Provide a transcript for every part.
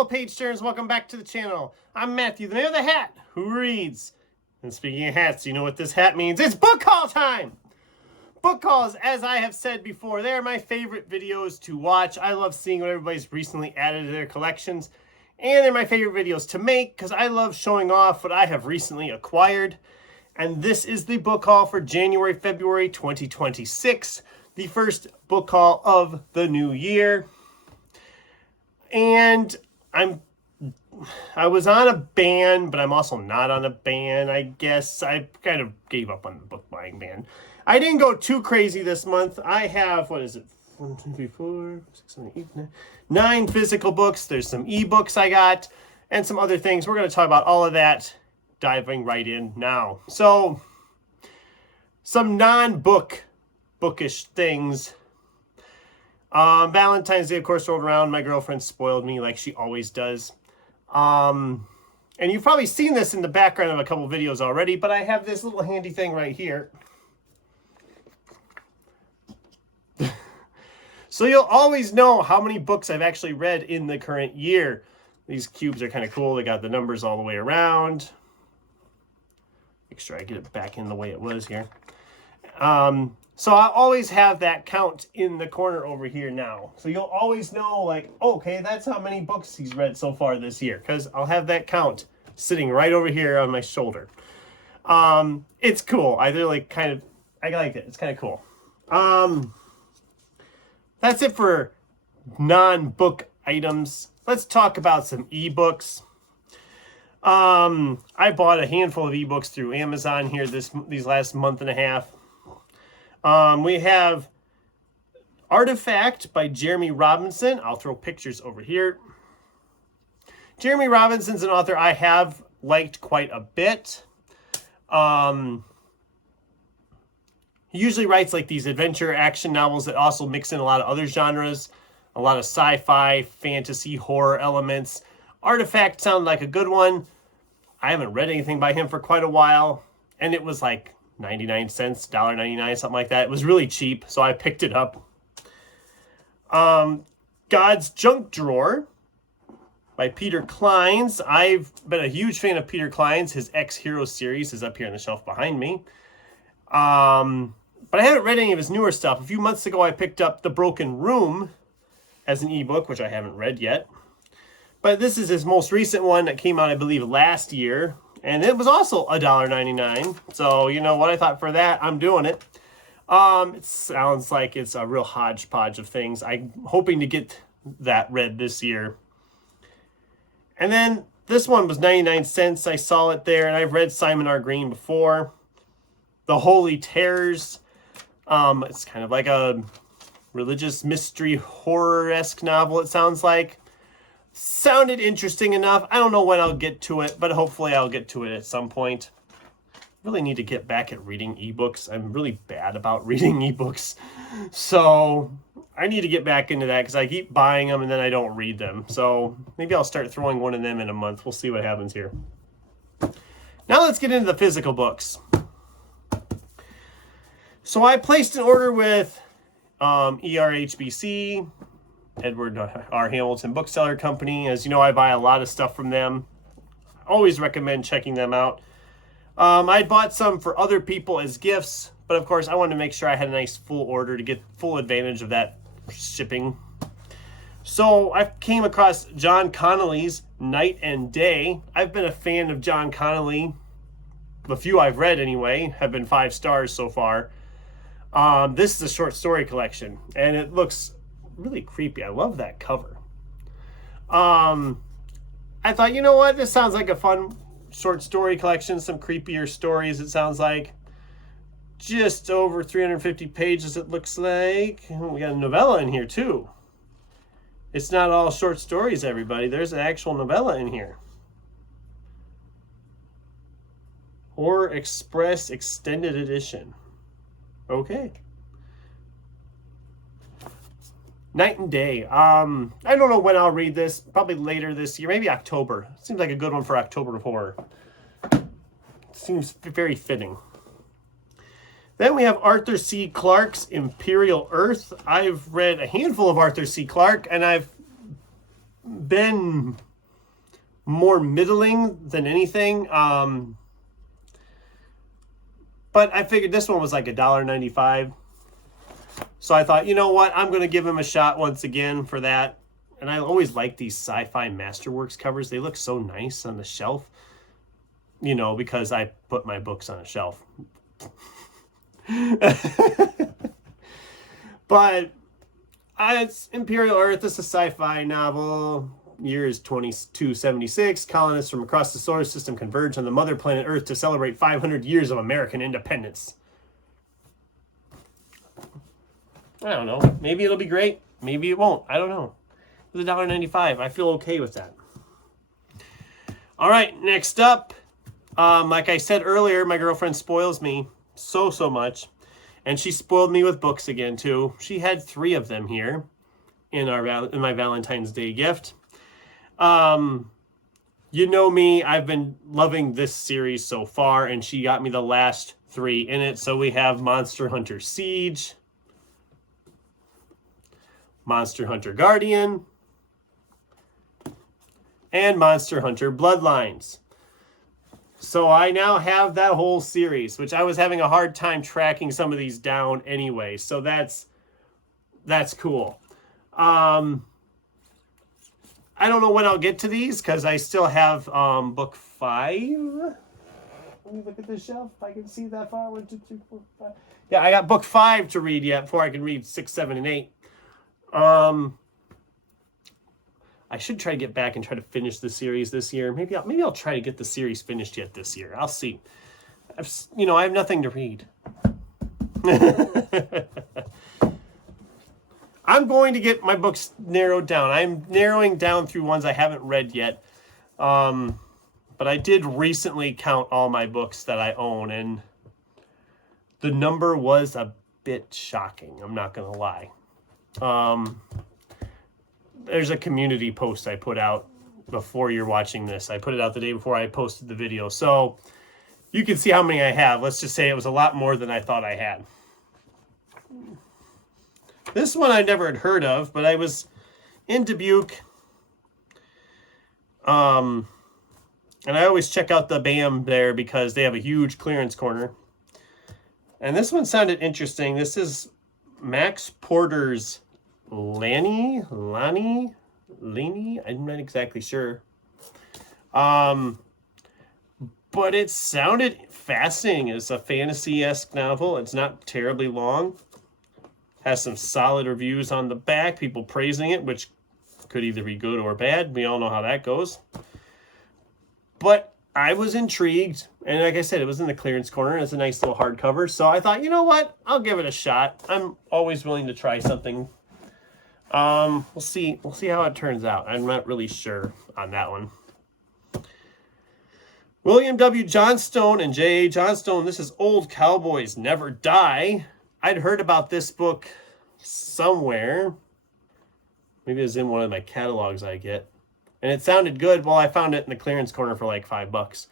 fellow page turners, welcome back to the channel. I'm Matthew, the man with the hat, who reads. And speaking of hats, you know what this hat means? It's book haul time! Book hauls, as I have said before, they're my favorite videos to watch. I love seeing what everybody's recently added to their collections. And they're my favorite videos to make because I love showing off what I have recently acquired. And this is the book haul for January, February 2026. The first book haul of the new year. And I was on a ban, but I'm also not on a ban, I guess. I kind of gave up on the book buying ban. I didn't go too crazy this month. I have, 1, 2, 3, 4, 6, 7, 8, 9 physical books. There's some ebooks I got and some other things. We're going to talk about all of that, diving right in now. So, some bookish things. Valentine's Day, of course, rolled around. My girlfriend spoiled me like she always does. And you've probably seen this in the background of a couple videos already, but I have this little handy thing right here. So you'll always know how many books I've actually read in the current year. These cubes are kind of cool. They got the numbers all the way around. Make sure I get it back in the way it was here. So I always have that count in the corner over here now. So you'll always know, like, okay, that's how many books he's read so far this year. Because I'll have that count sitting right over here on my shoulder. It's cool. I like it. It's kind of cool. That's it for non-book items. Let's talk about some ebooks. I bought a handful of ebooks through Amazon here these last month and a half. We have Artifact by Jeremy Robinson. I'll throw pictures over here. Jeremy Robinson's an author I have liked quite a bit. He usually writes like these adventure action novels that also mix in a lot of other genres, a lot of sci-fi, fantasy, horror elements. Artifact sounded like a good one. I haven't read anything by him for quite a while, and it was like 99 cents, $1.99, something like that. It was really cheap, so I picked it up. God's Junk Drawer by Peter Clines. I've been a huge fan of Peter Clines. His X-Hero series is up here on the shelf behind me. But I haven't read any of his newer stuff. A few months ago, I picked up The Broken Room as an ebook, which I haven't read yet. But this is his most recent one that came out, I believe, last year. And it was also $1.99. So, you know what? I thought for that, I'm doing it. It sounds like it's a real hodgepodge of things. I'm hoping to get that read this year. And then this one was 99 cents. I saw it there, and I've read Simon R. Green before. The Holy Terrors. It's kind of like a religious mystery horror-esque novel, it sounds like. Sounded interesting enough. I don't know when I'll get to it, but hopefully I'll get to it at some point. Really need to get back at reading ebooks. I'm really bad about reading ebooks. So I need to get back into that because I keep buying them and then I don't read them. So maybe I'll start throwing one of them in a month. We'll see what happens here. Now let's get into the physical books. So I placed an order with ERHBC, Edward R. Hamilton Bookseller Company. As you know, I buy a lot of stuff from them. Always recommend checking them out. I bought some for other people as gifts, but of course I wanted to make sure I had a nice full order to get full advantage of that shipping. So I came across John Connolly's Night and Day. I've been a fan of John Connolly. The few I've read anyway have been 5 stars so far. This is a short story collection, and it looks really creepy. I love that cover. I thought, you know what? This sounds like a fun short story collection. Some creepier stories, it sounds like. Just over 350 pages, it looks like. We got a novella in here, too. It's not all short stories, everybody. There's an actual novella in here. Horror Express Extended Edition. Okay. Night and Day. I don't know when I'll read this. Probably later this year. Maybe October. Seems like a good one for October of horror. Seems very fitting. Then we have Arthur C. Clarke's Imperial Earth. I've read a handful of Arthur C. Clarke, and I've been more middling than anything. But I figured this one was like $1.95. So I thought, you know what? I'm going to give him a shot once again for that. And I always like these Sci-Fi Masterworks covers. They look so nice on the shelf, you know, because I put my books on a shelf. But it's Imperial Earth. It's a sci-fi novel. Year is 2276. Colonists from across the solar system converge on the mother planet Earth to celebrate 500 years of American independence. I don't know. Maybe it'll be great. Maybe it won't. I don't know. It's $1.95. I feel okay with that. All right, next up. Like I said earlier, my girlfriend spoils me so much. And she spoiled me with books again, too. She had 3 of them here in my Valentine's Day gift. You know me, I've been loving this series so far, and she got me the last 3 in it. So we have Monster Hunter Siege, Monster Hunter Guardian, and Monster Hunter Bloodlines. So I now have that whole series, which I was having a hard time tracking some of these down anyway. So that's cool. I don't know when I'll get to these because I still have book 5. Let me look at the shelf if I can see that far. 1, 2, 3, 4, 5. Yeah, I got book 5 to read yet before I can read 6, 7, and 8. I should try to get back and try to finish the series this year. Maybe I'll try to get the series finished yet this year. I'll see. I have nothing to read. I'm going to get my books narrowed down. I'm narrowing down through ones I haven't read yet. But I did recently count all my books that I own, and the number was a bit shocking. I'm not going to lie. There's a community post I put out before you're watching this. I put it out the day before I posted the video. So you can see how many I have. Let's just say it was a lot more than I thought I had. This one I never had heard of, but I was in Dubuque. And I always check out the BAM there because they have a huge clearance corner. And this one sounded interesting. This is Max Porter's Lanny, I'm not exactly sure. But it sounded fascinating. It's a fantasy-esque novel. It's not terribly long. Has some solid reviews on the back, people praising it, which could either be good or bad. We all know how that goes. But I was intrigued, and like I said, it was in the clearance corner. It's a nice little hardcover, so I thought, you know what? I'll give it a shot. I'm always willing to try something. We'll see how it turns out. I'm not really sure on that one. William W. Johnstone and J.A. Johnstone. This is Old Cowboys Never Die. I'd heard about this book somewhere. Maybe it was in one of my catalogs I get. And it sounded good. Well, I found it in the clearance corner for like $5.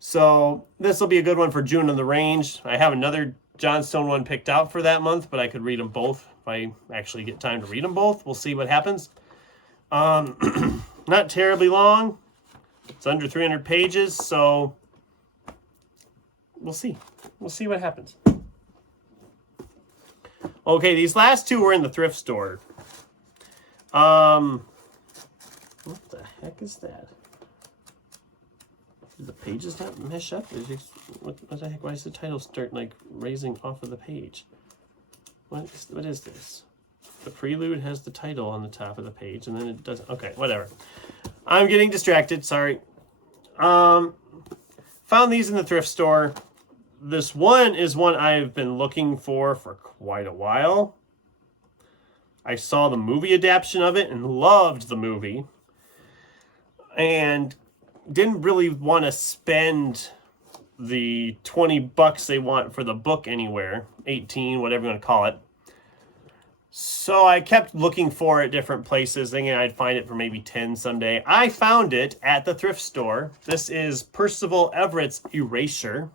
So this will be a good one for June on the Range. I have another Johnstone one picked out for that month, but I could read them both if I actually get time to read them both. We'll see what happens. Not terribly long. It's under 300 pages, so we'll see. We'll see what happens. Okay, these last 2 were in the thrift store. What the heck is that? Did the pages not mesh up? What the heck? Why does the title start like raising off of the page? What is this? The prelude has the title on the top of the page, and then it doesn't. Okay, whatever. I'm getting distracted. Sorry. Found these in the thrift store. This one is one I've been looking for quite a while. I saw the movie adaptation of it and loved the movie. And didn't really want to spend the $20 they want for the book anywhere. 18, whatever you want to call it. So I kept looking for it at different places, thinking I'd find it for maybe 10 someday. I found it at the thrift store. This is Percival Everett's Erasure.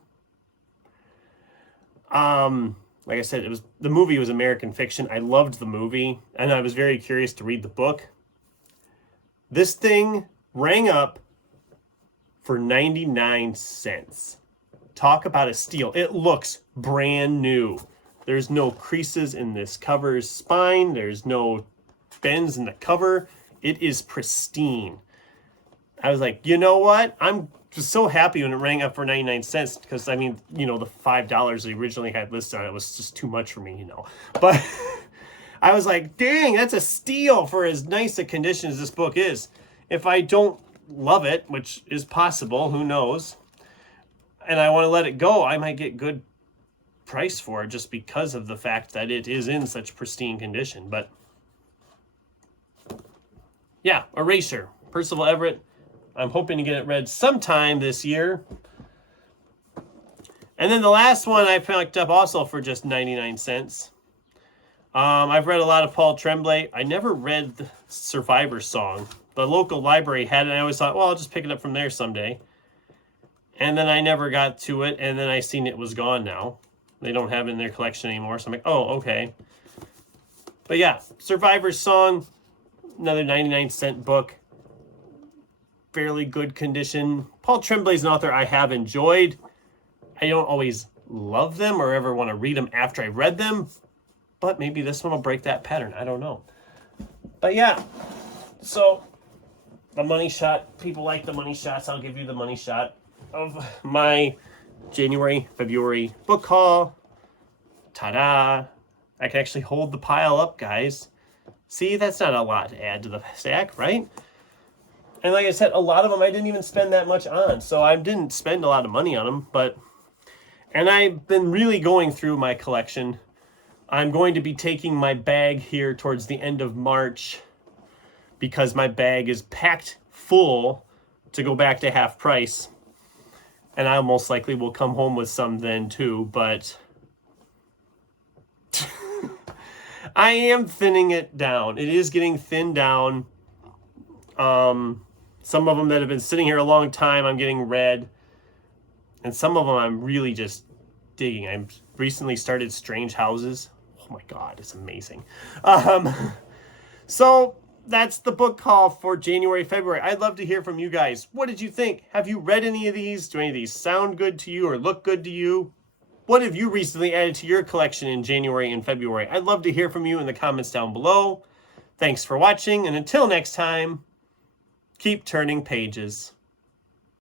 Like I said, the movie was American fiction. I loved the movie, and I was very curious to read the book. This thing rang up for 99 cents. Talk about a steal. It looks brand new. There's no creases in this cover's spine. There's no bends in the cover. It is pristine. I was like, you know what? I'm just so happy when it rang up for 99 cents because, I mean, you know, the $5 they originally had listed on it was just too much for me, you know. But I was like, dang, that's a steal for as nice a condition as this book is. If I don't love it, which is possible, who knows, and I want to let it go, I might get good price for it just because of the fact that it is in such pristine condition. But yeah, Erasure, Percival Everett. I'm hoping to get it read sometime this year. And then the last one I picked up also for just 99 cents. I've read a lot of Paul Tremblay. I never read the Survivor Song. The local library had it, and I always thought, well, I'll just pick it up from there someday. And then I never got to it, and then I seen it was gone now. They don't have it in their collection anymore, so I'm like, oh, okay. But yeah, Survivor Song, another 99-cent book. Fairly good condition. Paul Tremblay's an author I have enjoyed. I don't always love them or ever want to read them after I read them, but maybe this one will break that pattern. I don't know. But yeah, so the money shot. People like the money shots. I'll give you the money shot of my January, February book haul. Ta-da! I can actually hold the pile up, guys. See, that's not a lot to add to the stack, right? And like I said, a lot of them I didn't even spend that much on. So I didn't spend a lot of money on them. And I've been really going through my collection. I'm going to be taking my bag here towards the end of March because my bag is packed full to go back to half price. And I most likely will come home with some then too, but I am thinning it down. It is getting thinned down. Some of them that have been sitting here a long time, I'm getting read. And some of them I'm really just digging. I recently started Strange Houses. Oh my God, it's amazing. So that's the book call for January, February. I'd love to hear from you guys. What did you think? Have you read any of these? Do any of these sound good to you or look good to you? What have you recently added to your collection in January and February? I'd love to hear from you in the comments down below. Thanks for watching, and until next time, keep turning pages.